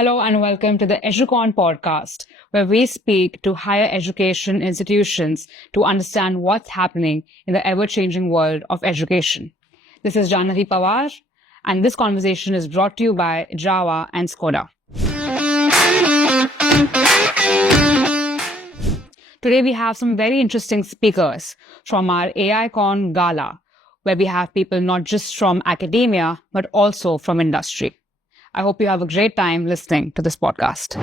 Hello and welcome to the EduCon podcast, where we speak to higher education institutions to understand what's happening in the ever-changing world of education. This is Janhavi Pawar, and this conversation is brought to you by Java and Skoda. Today we have some very interesting speakers from our AICon Gala, where we have people not just from academia, but also from industry. I hope you have a great time listening to this podcast.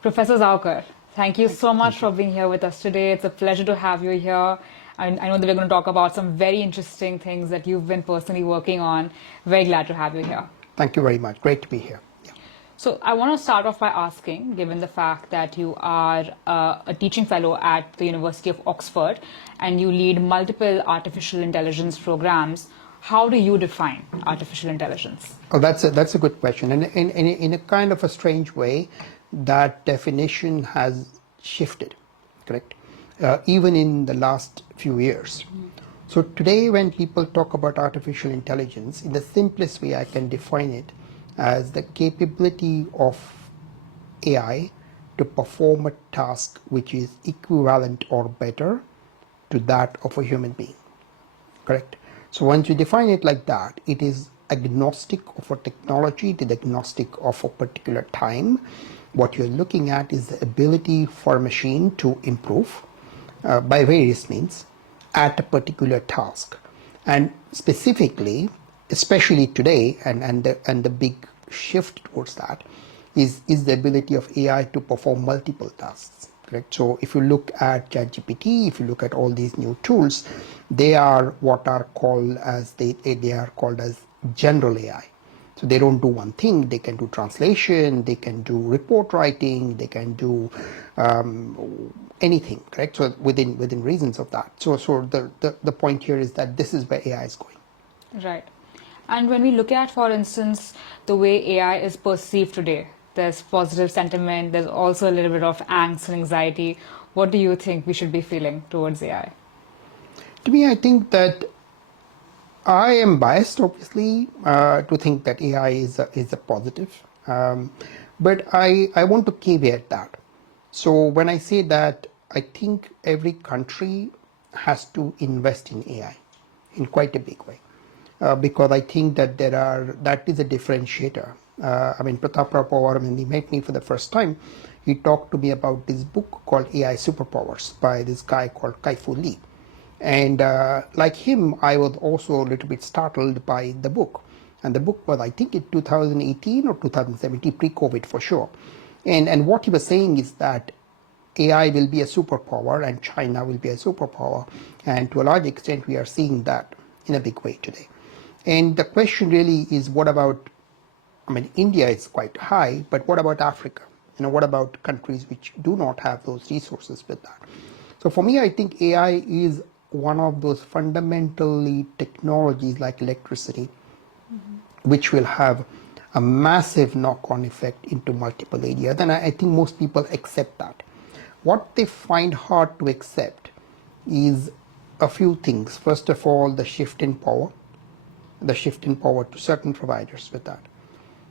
Professor Jaokar, thank you so much for being here with us today. It's a pleasure to have you here. And I know that we're going to talk about some very interesting things that you've been personally working on. Very glad to have you here. Thank you very much. Great to be here. So I want to start off by asking, given the fact that you are a teaching fellow at the University of Oxford and you lead multiple artificial intelligence programs, how do you define artificial intelligence? Oh, that's a good question. And in a kind of a strange way, that definition has shifted, correct? Even in the last few years. So today when people talk about artificial intelligence, in the simplest way I can define it as the capability of AI to perform a task which is equivalent or better to that of a human being, correct? So once you define it like that, it is agnostic of a technology, it is agnostic of a particular time. What you're looking at is the ability for a machine to improve by various means at a particular task. And specifically, especially today, and the big shift towards that is the ability of AI to perform multiple tasks, correct? So if you look at ChatGPT, if you look at all these new tools, they are what are called as they are called as general AI. So they don't do one thing. They can do translation, they can do report writing, they can do anything, correct? So within reasons of that. So the point here is that this is where AI is going. Right. And when we look at, for instance, the way AI is perceived today, there's positive sentiment, there's also a little bit of angst and anxiety. What do you think we should be feeling towards AI? To me, I think that I am biased, obviously, to think that AI is a positive. But I want to caveat that. So when I say that, I think every country has to invest in AI in quite a big way. Because I think that that is a differentiator. I mean, Pratap Pawar, when he met me for the first time, he talked to me about this book called AI Superpowers by this guy called Kai-Fu Lee. And like him, I was also a little bit startled by the book. And the book was, I think, in 2018 or 2017, pre-COVID for sure. And what he was saying is that AI will be a superpower and China will be a superpower. And to a large extent, we are seeing that in a big way today. And the question really is, what about, I mean, India is quite high, but what about Africa? What about countries which do not have those resources with that? So for me, I think AI is one of those fundamentally technologies like electricity, which will have a massive knock-on effect into multiple areas. And I think most people accept that. What they find hard to accept is a few things. First of all, the shift in power to certain providers with that.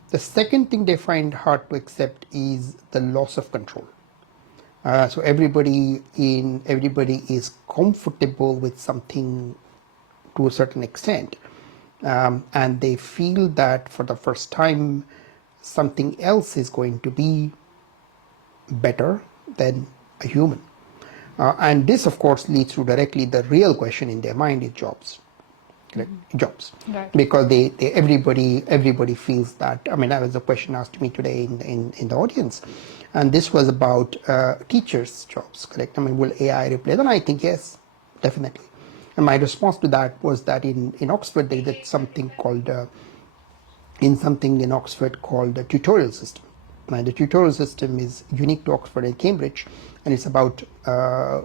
The second thing they find hard to accept is the loss of control. So everybody is comfortable with something to a certain extent, and they feel that for the first time something else is going to be better than a human. And this, of course, leads to directly the real question in their mind is jobs. Jobs, right. Because everybody feels that. I mean, that was a question asked to me today in the audience, and this was about teachers' jobs, correct? I mean, will AI replace them? I think yes, definitely. And my response to that was that in Oxford they did something called in Oxford called the tutorial system. And the tutorial system is unique to Oxford and Cambridge, and it's about I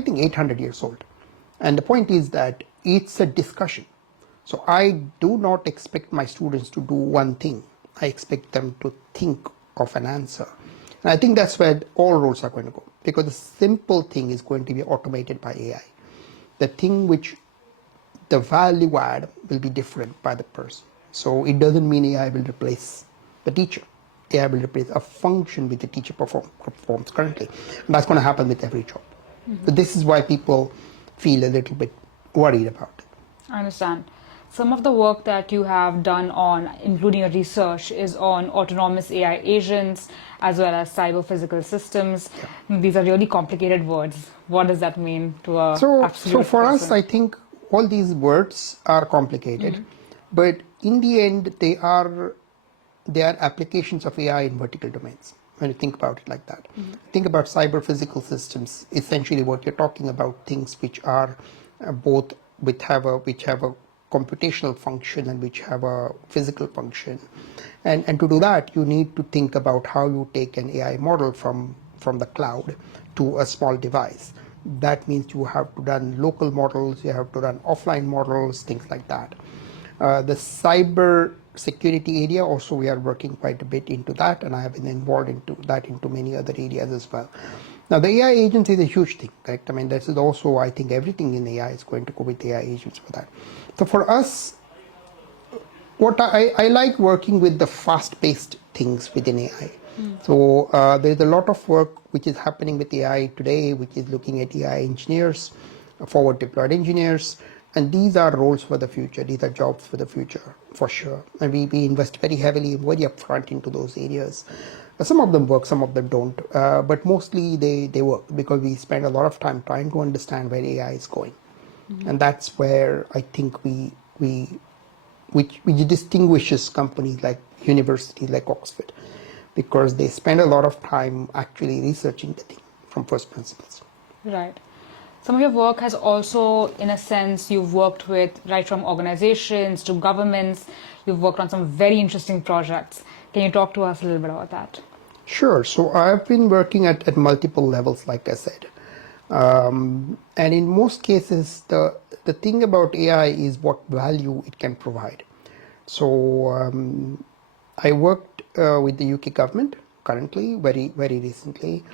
think 800 years old. And the point is that it's a discussion. So I do not expect my students to do one thing. I expect them to think of an answer. And I think that's where all roles are going to go, because the simple thing is going to be automated by AI. The thing which the value add will be different by the person. So it doesn't mean AI will replace the teacher. AI will replace a function which the teacher performs currently. And that's going to happen with every job. So this is why people feel a little bit worried about it. I understand. Some of the work that you have done on, including your research, is on autonomous AI agents as well as cyber physical systems. These are really complicated words. What does that mean to a So absolute for us, person? I think all these words are complicated, but in the end, they are applications of AI in vertical domains. When you think about it like that, think about cyber physical systems. Essentially, what you're talking about, things which are both which have a computational function and which have a physical function, and to do that, you need to think about how you take an AI model from the cloud to a small device. That means you have to run local models, you have to run offline models, things like that. The cyber security area also, we are working quite a bit into that, and I have been involved into many other areas as well. Now the AI agents is a huge thing, correct? I mean, this is also, I think everything in AI is going to go with AI agents for that. So for us, what I like working with the fast-paced things within AI. So there's a lot of work which is happening with AI today, which is looking at AI engineers, forward deployed engineers, and these are roles for the future. These are jobs for the future, for sure. And we invest very heavily, very upfront into those areas. Some of them work, some of them don't, but mostly they work because we spend a lot of time trying to understand where AI is going. And that's where I think which distinguishes companies like universities like Oxford, because they spend a lot of time actually researching the thing from first principles. Right. Some of your work has also, in a sense, you've worked with right from organizations to governments. You've worked on some very interesting projects. Can you talk to us a little bit about that? Sure. So I've been working at multiple levels, like I said. And in most cases, the thing about AI is what value it can provide. So I worked with the UK government currently, very recently,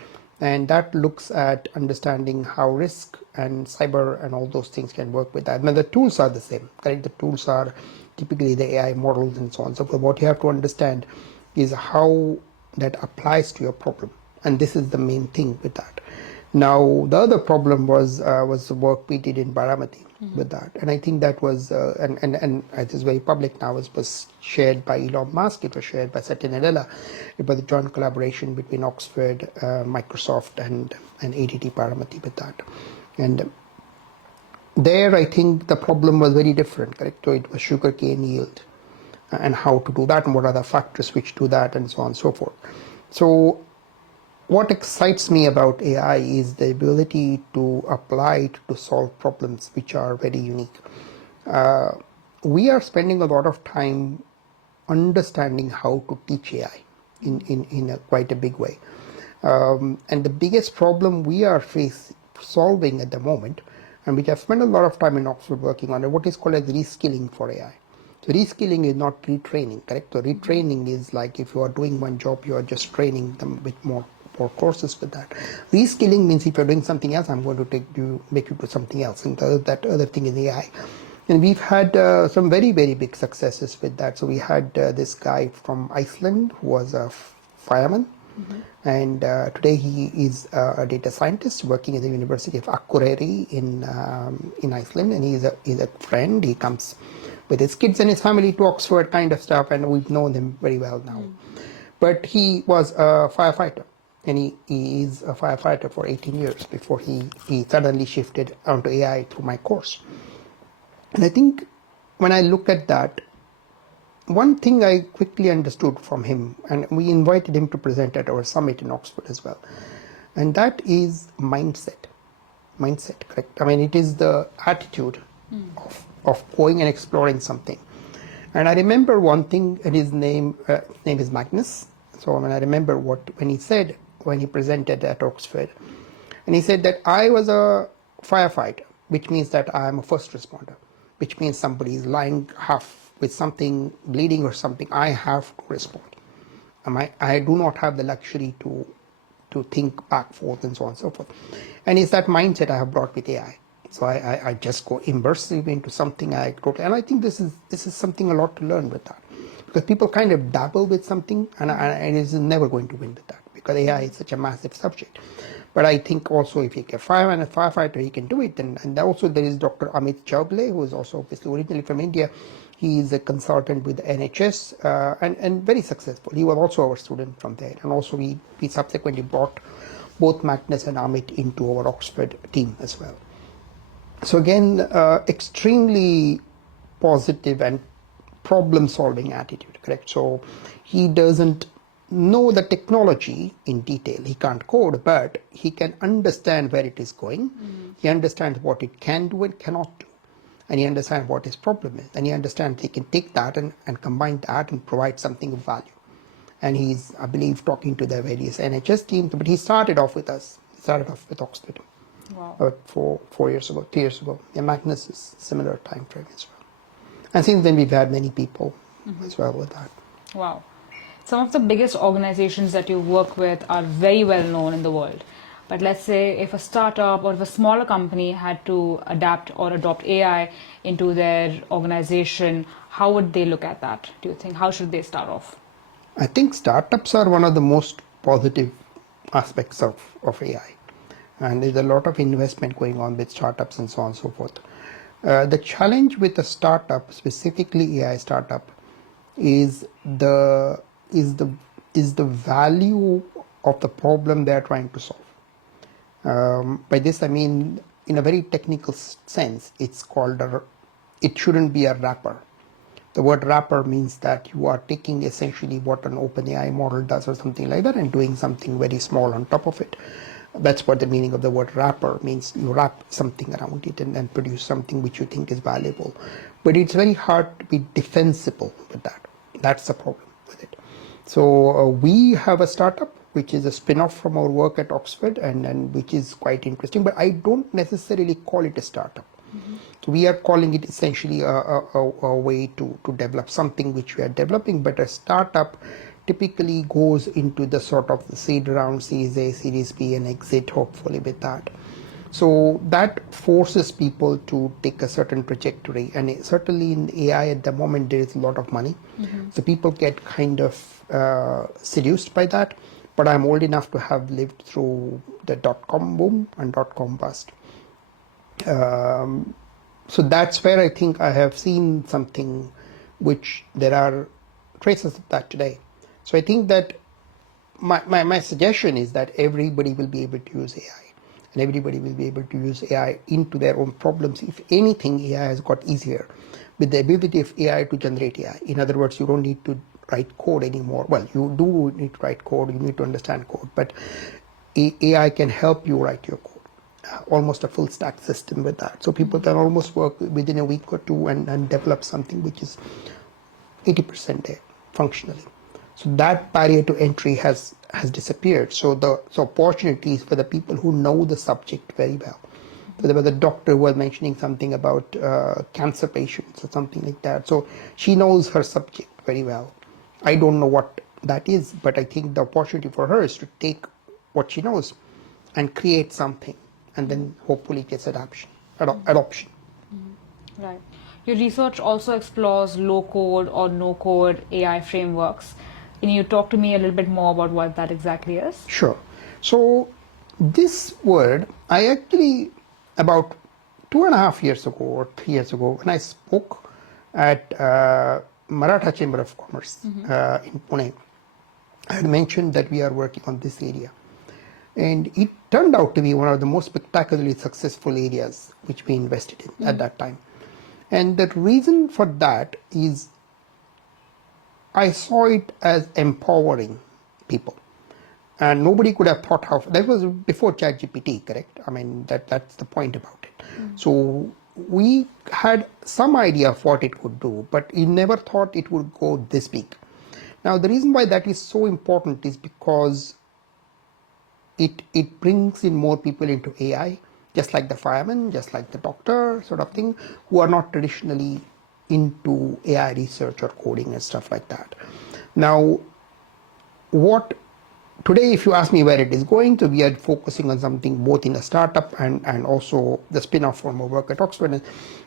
and that looks at understanding how risk and cyber and all those things can work with that. Now the tools are the same, correct? The tools are typically the AI models and so on. So what you have to understand is how that applies to your problem, and this is the main thing with that. Now the other problem was the work we did in Baramati with that, and I think that was and it is very public now. It was shared by Elon Musk. It was shared by Satya Nadella. It was a joint collaboration between Oxford, Microsoft, and ADT Baramati with that, and there I think the problem was very different. Correct? So it was sugarcane yield and how to do that and what are the factors which do that and so on and so forth. So what excites me about AI is the ability to apply it to solve problems which are very unique. We are spending a lot of time understanding how to teach AI in quite a big way. And the biggest problem we are solving at the moment, and which I've spent a lot of time in Oxford working on, is what is called as reskilling for AI. So reskilling is not retraining, correct? So retraining is like if you are doing one job, you are just training them with more courses with that. Reskilling means if you're doing something else, I'm going to make you do something else, and that other thing is AI. And we've had some very big successes with that. So we had this guy from Iceland who was a fireman, and today he is a data scientist working at the University of Akureyri in Iceland, and he's a friend. He comes with his kids and his family to Oxford kind of stuff, and we've known him very well now. But he was a firefighter, and he is a firefighter for 18 years before he suddenly shifted onto AI through my course. And I think when I look at that, one thing I quickly understood from him, and we invited him to present at our summit in Oxford as well, and that is mindset. Mindset, correct? I mean, it is the attitude of going and exploring something. And I remember one thing, and his name is Magnus. So I remember when he presented at Oxford, and he said that I was a firefighter, which means that I am a first responder, which means somebody is lying half with something bleeding or something, I have to respond. I do not have the luxury to think back forth and so on and so forth. And it's that mindset I have brought with AI. So I just go immersive into something I totally, and I think this is something a lot to learn with that, because people kind of dabble with something, and it is never going to win with that, because AI is such a massive subject. But I think also if you get fireman and firefighter, he can do it. And also there is Dr. Ajit Jawkar, who is also obviously originally from India. He is a consultant with the NHS and very successful. He was also our student from there. And also we subsequently brought both Magnus and Amit into our Oxford team as well. So again, extremely positive and problem-solving attitude, correct? So he doesn't know the technology in detail. He can't code, but he can understand where it is going. He understands what it can do and cannot do. And he understands what his problem is. And he understands he can take that and combine that and provide something of value. And he's, I believe, talking to the various NHS teams, but he started off with us. He started off with Oxford. Wow. About 4 years ago, 3 years ago. Yeah, Magnus is similar time frame as well. And since then, we've had many people as well with that. Wow. Some of the biggest organizations that you work with are very well known in the world. But let's say if a startup or if a smaller company had to adapt or adopt AI into their organization, how would they look at that, do you think? How should they start off? I think startups are one of the most positive aspects of AI. And there's a lot of investment going on with startups and so on and so forth. The challenge with a startup, specifically AI startup, is the value of the problem they are trying to solve. By this I mean, in a very technical sense, it's called it shouldn't be a wrapper. The word wrapper means that you are taking essentially what an OpenAI model does or something like that and doing something very small on top of it. That's what the meaning of the word wrapper means. You wrap something around it and then produce something which you think is valuable. But it's very hard to be defensible with that. That's the problem with it. So we have a startup which is a spin-off from our work at Oxford and which is quite interesting, but I don't necessarily call it a startup. So we are calling it essentially a way to develop something which we are developing, but a startup typically goes into the sort of the seed round, Series A, Series B, and exit hopefully with that. So that forces people to take a certain trajectory, and certainly in AI at the moment there is a lot of money. So people get kind of seduced by that, but I'm old enough to have lived through the dot-com boom and dot-com bust. So that's where I think I have seen something which there are traces of that today. So I think that my suggestion is that everybody will be able to use AI, and everybody will be able to use AI into their own problems. If anything, AI has got easier with the ability of AI to generate AI. In other words, you don't need to write code anymore. Well, you do need to write code, you need to understand code, but AI can help you write your code. Almost a full stack system with that. So people can almost work within a week or two and develop something which is 80% there functionally. So that barrier to entry has disappeared. So the opportunities for the people who know the subject very well. So there was a doctor who was mentioning something about cancer patients or something like that. So she knows her subject very well. I don't know what that is, but I think the opportunity for her is to take what she knows and create something, and then hopefully gets adoption. Right. Your research also explores low-code or no-code AI frameworks. Can you talk to me a little bit more about what that exactly is? Sure. So this word, I actually, about 2.5 years ago or 3 years ago, when I spoke at Maratha Chamber of Commerce in Pune, I had mentioned that we are working on this area. And it turned out to be one of the most spectacularly successful areas which we invested in at that time. And the reason for that is I saw it as empowering people. And nobody could have thought of, that was before ChatGPT, correct? I mean, that's the point about it. So we had some idea of what it would do, but we never thought it would go this big. Now, the reason why that is so important is because it brings in more people into AI, just like the fireman, just like the doctor sort of thing, who are not traditionally into AI research or coding and stuff like that. Now, what today, if you ask me where it is going to, we are focusing on something both in a startup and also the spin-off from our work at Oxford. And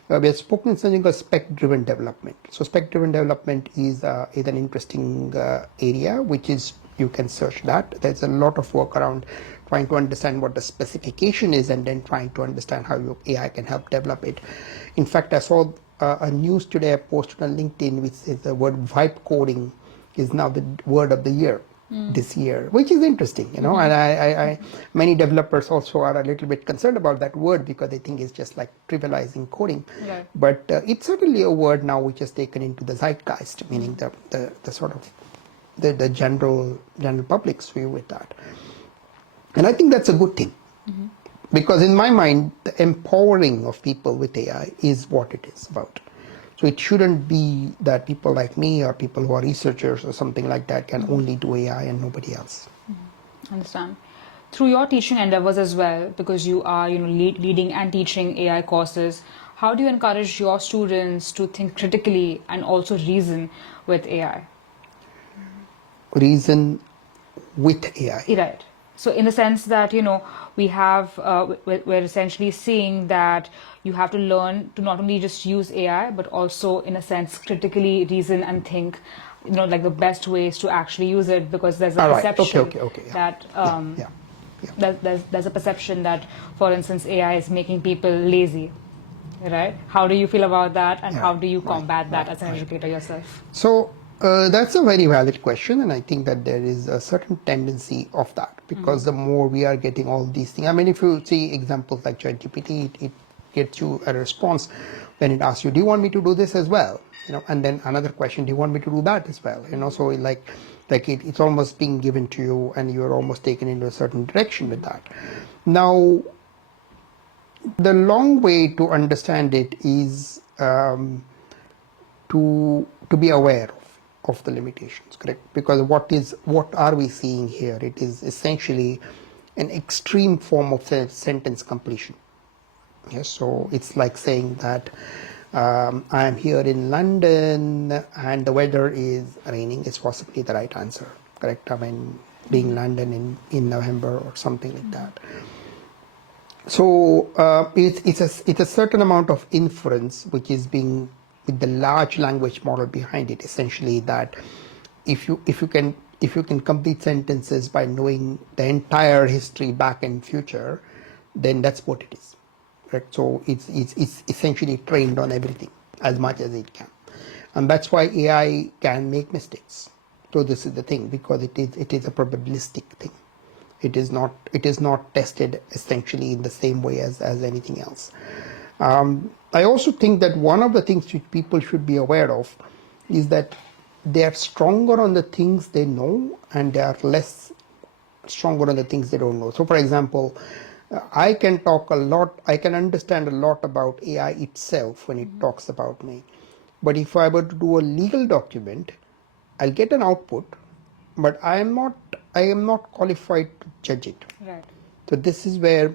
we have spoken something called spec-driven development. So spec-driven development is an interesting area, which is, you can search that. There's a lot of work around trying to understand what the specification is and then trying to understand how your AI can help develop it. In fact, I saw a news today I posted on LinkedIn which says the word vibe coding is now the word of the year this year, which is interesting, you know. And many developers also are a little bit concerned about that word because they think it's just like trivializing coding. Right. But it's certainly a word now which is taken into the zeitgeist, meaning the sort of the general public's view with that. And I think that's a good thing. Because in my mind, the empowering of people with AI is what it is about. So it shouldn't be that people like me or people who are researchers or something like that can only do AI and nobody else. Understand. Through your teaching endeavors as well, because you are, leading and teaching AI courses, how do you encourage your students to think critically and also reason with AI? Reason with AI. Right. So, in the sense that, we have, we're essentially seeing that you have to learn to not only just use AI, but also, in a sense, critically reason and think, like the best ways to actually use it, because there's a All right. perception Okay. Yeah. that Yeah. there's a perception that, for instance, AI is making people lazy, right? How do you feel about that, and how do you combat that as an educator yourself? So that's a very valid question, and I think that there is a certain tendency of that because the more we are getting all these things, I mean, if you see examples like ChatGPT, it gets you a response when it asks you, "Do you want me to do this as well?" You know, and then another question, "Do you want me to do that as well?" You know, so it's almost being given to you, and you're almost taken into a certain direction with that. Now, the long way to understand it is to be aware of the limitations, correct? Because what are we seeing here? It is essentially an extreme form of sentence completion. Yes, so it's like saying that I am here in London and the weather is raining is possibly the right answer, correct? I mean, being London in November or something like that. So it's a certain amount of inference which is being with the large language model behind it. Essentially, that if you can complete sentences by knowing the entire history back and future, then that's what it is. Right? So it's essentially trained on everything as much as it can, and that's why AI can make mistakes. So this is the thing, because it is a probabilistic thing. It is not tested essentially in the same way as anything else. I also think that one of the things which people should be aware of is that they are stronger on the things they know and they are less stronger on the things they don't know. So for example, I can talk a lot, I can understand a lot about AI itself when it talks about me. But if I were to do a legal document, I'll get an output, but I am not qualified to judge it. Right. So this is where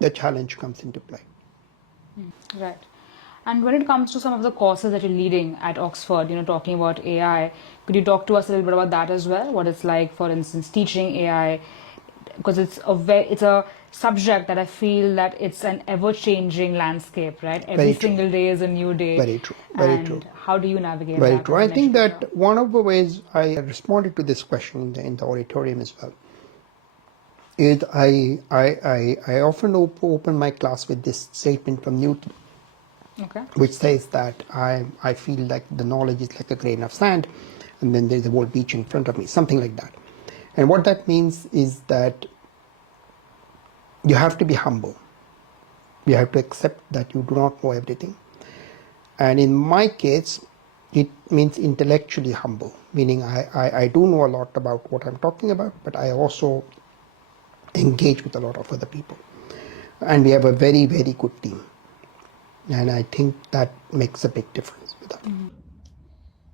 the challenge comes into play. Right. And when it comes to some of the courses that you're leading at Oxford, talking about AI, could you talk to us a little bit about that as well? What it's like, for instance, teaching AI, because it's a subject that I feel that it's an ever-changing landscape, right? Every Very true. single day is a new day. Very true. Very true. And how do you navigate Very that true. as I an think educator? that one of the ways I responded to this question in the auditorium as well is I often open my class with this statement from Newton, Okay. which says that I feel like the knowledge is like a grain of sand, and then there's a whole beach in front of me, something like that. And what that means is that you have to be humble. You have to accept that you do not know everything. And in my case, it means intellectually humble, meaning I do know a lot about what I'm talking about, but I also engage with a lot of other people. And we have a very, very good team. And I think that makes a big difference with that.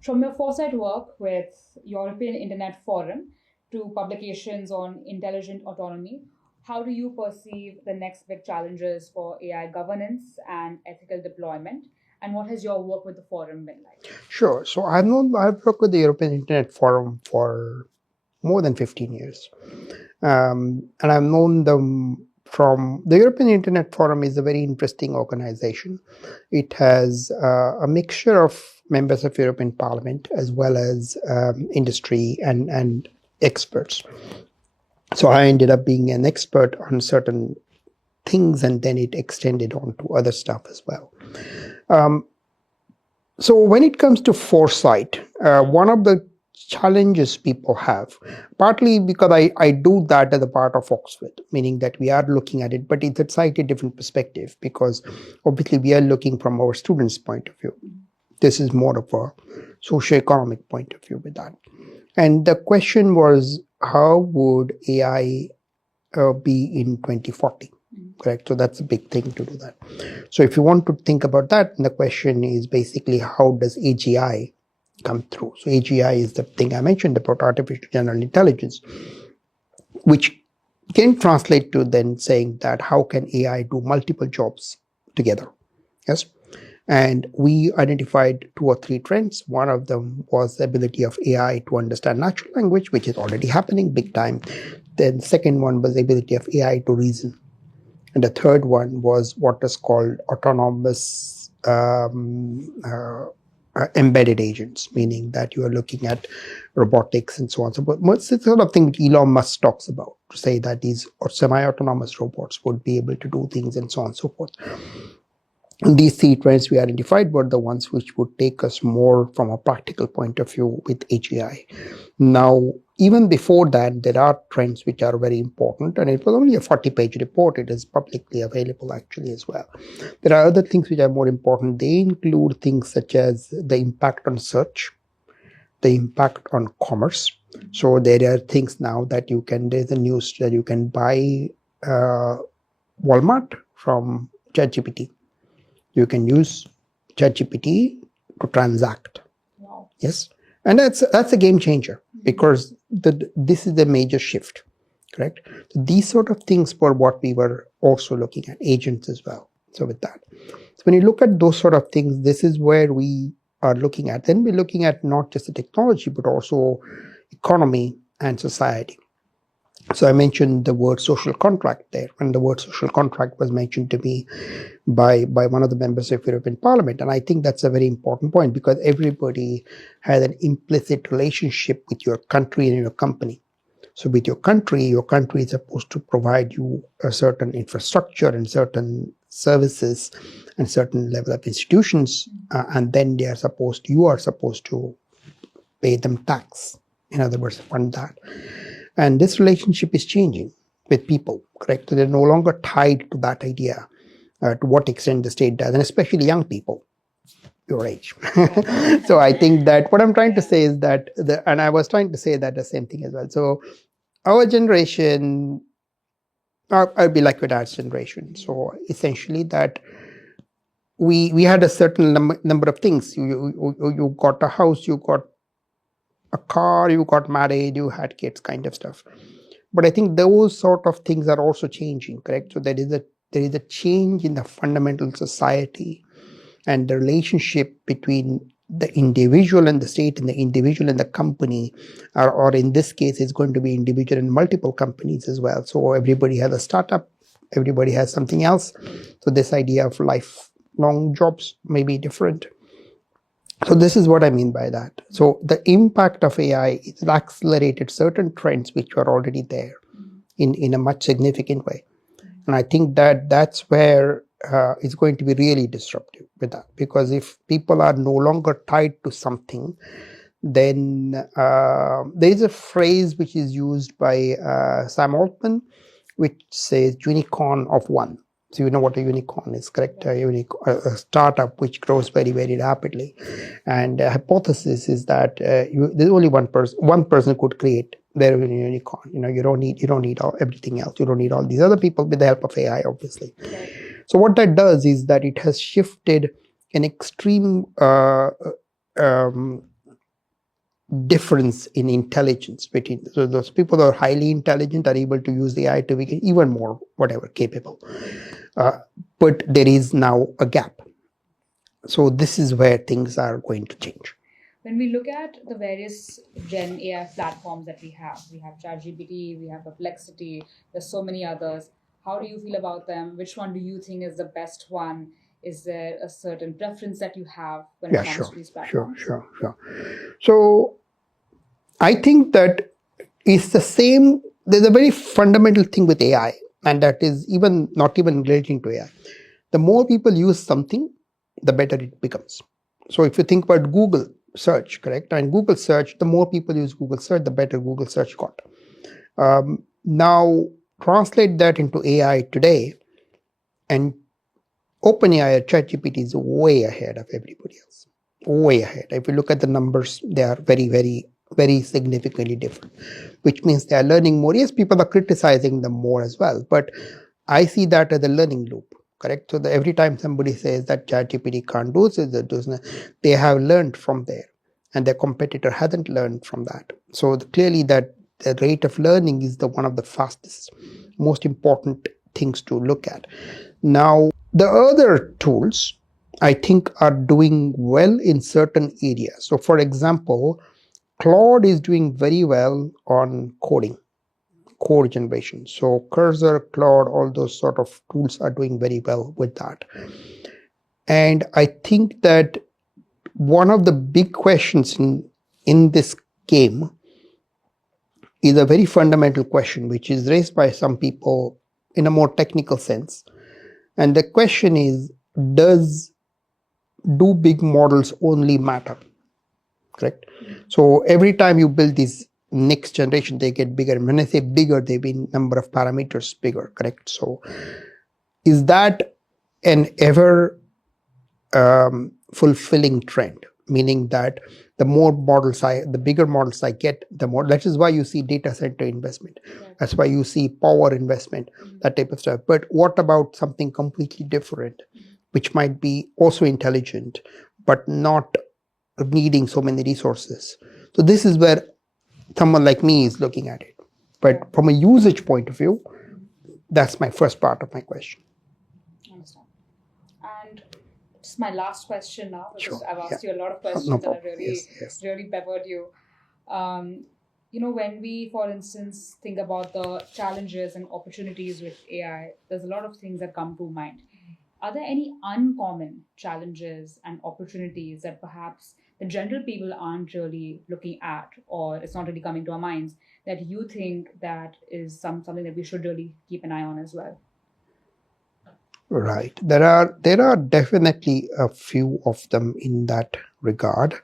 From your foresight work with European Internet Forum to publications on intelligent autonomy, how do you perceive the next big challenges for AI governance and ethical deployment? And what has your work with the forum been like? Sure. So I've worked with the European Internet Forum for more than 15 years. And I've known them from the European Internet Forum is a very interesting organization. It has a mixture of members of European Parliament as well as industry and experts. So I ended up being an expert on certain things, and then it extended on to other stuff as well. So when it comes to foresight, one of the challenges people have, partly because I do that as a part of Oxford, meaning that we are looking at it, but it's a slightly different perspective, because obviously we are looking from our students' point of view. This is more of a socio-economic point of view with that. And the question was, how would AI be in 2040? Correct. So that's a big thing to do that. So if you want to think about that, the question is basically, how does AGI come through? So AGI is the thing I mentioned about artificial general intelligence, which can translate to then saying that how can AI do multiple jobs together? Yes. And we identified 2 or 3 trends. One of them was the ability of AI to understand natural language, which is already happening big time. Then the second one was the ability of AI to reason. And the third one was what is called autonomous embedded agents, meaning that you are looking at robotics and so on. So it's the sort of thing which Elon Musk talks about, to say that these semi-autonomous robots would be able to do things and so on and so forth. And these 3 trends we identified were the ones which would take us more from a practical point of view with AGI. Now, even before that, there are trends which are very important, and it was only a 40-page report. It is publicly available actually as well. There are other things which are more important. They include things such as the impact on search, the impact on commerce. So there are things now that there's a news that you can buy Walmart from ChatGPT. You can use ChatGPT to transact. Wow. Yes. And that's a game changer, because this is the major shift, correct? So these sort of things were what we were also looking at, agents as well. So with that, so when you look at those sort of things, this is where we are looking at. Then we're looking at not just the technology, but also economy and society. So I mentioned the word social contract there, and the word social contract was mentioned to me by one of the members of European Parliament. And I think that's a very important point, because everybody has an implicit relationship with your country and your company. So with your country is supposed to provide you a certain infrastructure and certain services and certain level of institutions, and then you are supposed to pay them tax. In other words, fund that. And this relationship is changing with people, correct? So they're no longer tied to that idea, to what extent the state does, and especially young people your age. So I think that what I'm trying to say is that, and I was trying to say that the same thing as well. So our generation, I'll be like your dad's generation. So essentially that we had a certain number of things. You got a house, you got a car, you got married, you had kids, kind of stuff. But I think those sort of things are also changing, correct? So there is a change in the fundamental society, and the relationship between the individual and the state, and the individual and the company, or in this case, it's going to be individual and multiple companies as well. So everybody has a startup, everybody has something else. So this idea of lifelong jobs may be different. So this is what I mean by that. So the impact of AI is accelerated certain trends which were already there in a much significant way. And I think that that's where it's going to be really disruptive with that. Because if people are no longer tied to something, then there is a phrase which is used by Sam Altman, which says unicorn of one. So you know what a unicorn is, correct? A startup which grows very, very rapidly. And the hypothesis is that there's only one person could create their unicorn. You don't need everything else. You don't need all these other people, with the help of AI, obviously. Right. So what that does is that it has shifted an extreme difference in intelligence between those people that are highly intelligent are able to use the AI to be even more capable. But there is now a gap. So this is where things are going to change. When we look at the various Gen AI platforms that we have ChatGPT, we have Perplexity, there's so many others. How do you feel about them? Which one do you think is the best one? Is there a certain preference that you have when it Yeah, comes sure, to these sure, platforms? sure, sure. So I think that it's the same. There's a very fundamental thing with AI, and that is even not even relating to AI. The more people use something, the better it becomes. So if you think about Google search, correct? And Google search, the more people use Google search, the better Google search got. Now translate that into AI today, and OpenAI or ChatGPT is way ahead of everybody else. Way ahead. If you look at the numbers, they are very, very, very significantly different, which means they are learning more. Yes, people are criticizing them more as well, but I see that as a learning loop. Correct. So every time somebody says that ChatGPT can't do this, they have learned from there, and their competitor hasn't learned from that. So clearly, that the rate of learning is the one of the fastest, most important things to look at. Now, the other tools I think are doing well in certain areas. So, for example, Claude is doing very well on coding, code generation. So, Cursor, Claude, all those sort of tools are doing very well with that. And I think that one of the big questions in this game is a very fundamental question, which is raised by some people in a more technical sense. And the question is, does do big models only matter? Correct. So every time you build these next generation, they get bigger. When I say bigger, they mean number of parameters bigger. Correct. So is that an ever fulfilling trend? Meaning that the more the bigger models I get, the more. That is why you see data center investment. Right. That's why you see power investment, that type of stuff. But what about something completely different, which might be also intelligent, but not needing so many resources? So this is where someone like me is looking at it. But from a usage point of view, that's my first part of my question. I understand. And just my last question now, because Sure. I've asked you a lot of No questions and problem. I've really, Yes. really peppered you. When we, for instance, think about the challenges and opportunities with AI, there's a lot of things that come to mind. Are there any uncommon challenges and opportunities that perhaps the general people aren't really looking at, or it's not really coming to our minds, that you think that is something that we should really keep an eye on as well? Right. There are definitely a few of them in that regard.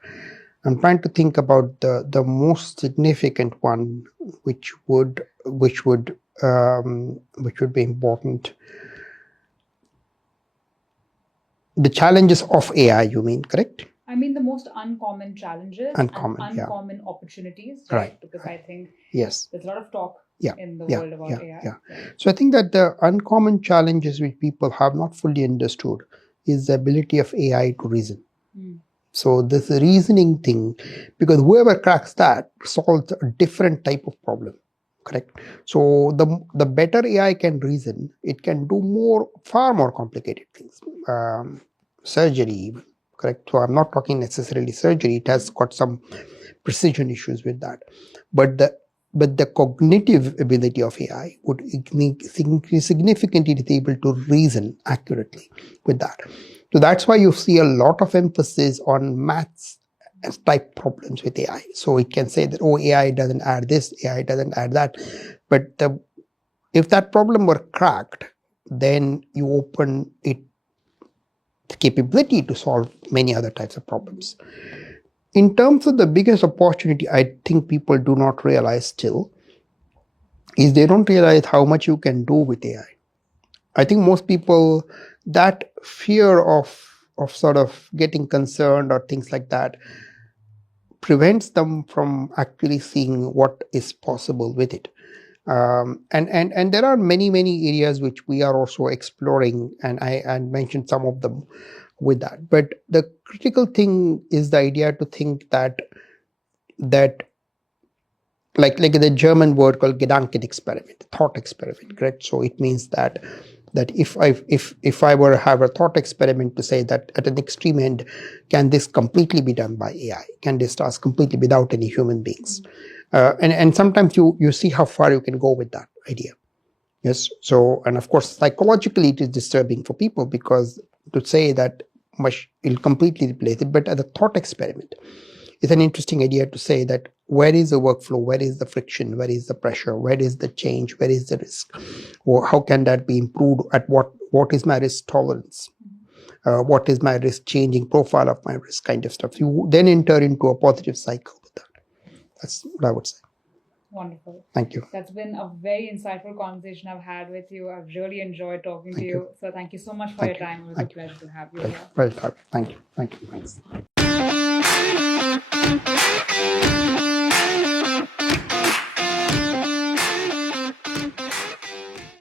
I'm trying to think about the most significant one, which would be important. The challenges of AI, you mean, correct? I mean the most uncommon challenges and uncommon opportunities, right? Because I think yes, there's a lot of talk in the world about AI. Yeah. So I think that the uncommon challenges which people have not fully understood is the ability of AI to reason. So this reasoning thing, because whoever cracks that solves a different type of problem. Correct. So the better AI can reason, it can do far more complicated things. Surgery even. Correct. So I'm not talking necessarily surgery. It has got some precision issues with that. But the cognitive ability of AI would significantly be able to reason accurately with that. So that's why you see a lot of emphasis on maths type problems with AI. So it can say that, oh, AI doesn't add this, AI doesn't add that. But if that problem were cracked, then you open it the capability to solve many other types of problems. In terms of the biggest opportunity, I think people do not realize still is they don't realize how much you can do with AI. I think most people, that fear of sort of getting concerned or things like that prevents them from actually seeing what is possible with it. And there are many areas which we are also exploring, and I mentioned some of them with that. But the critical thing is the idea to think that like the German word called Gedanken experiment, thought experiment, correct? So it means that That if I were to have a thought experiment to say that at an extreme end, can this completely be done by AI? Can this task completely without any human beings? And sometimes you see how far you can go with that idea. Yes. So, and of course, psychologically, it is disturbing for people because to say that will completely replace it, but as a thought experiment, it's an interesting idea to say that where is the workflow, where is the friction, where is the pressure, where is the change, where is the risk, or how can that be improved? At what is my risk tolerance? What is my risk changing profile of my risk kind of stuff? You then enter into a positive cycle with that. That's what I would say. Wonderful. Thank you. That's been a very insightful conversation I've had with you. I've really enjoyed talking to you. So thank you so much for your time. It was a pleasure to have you here. Very happy. Thank you. Thank you. Thanks.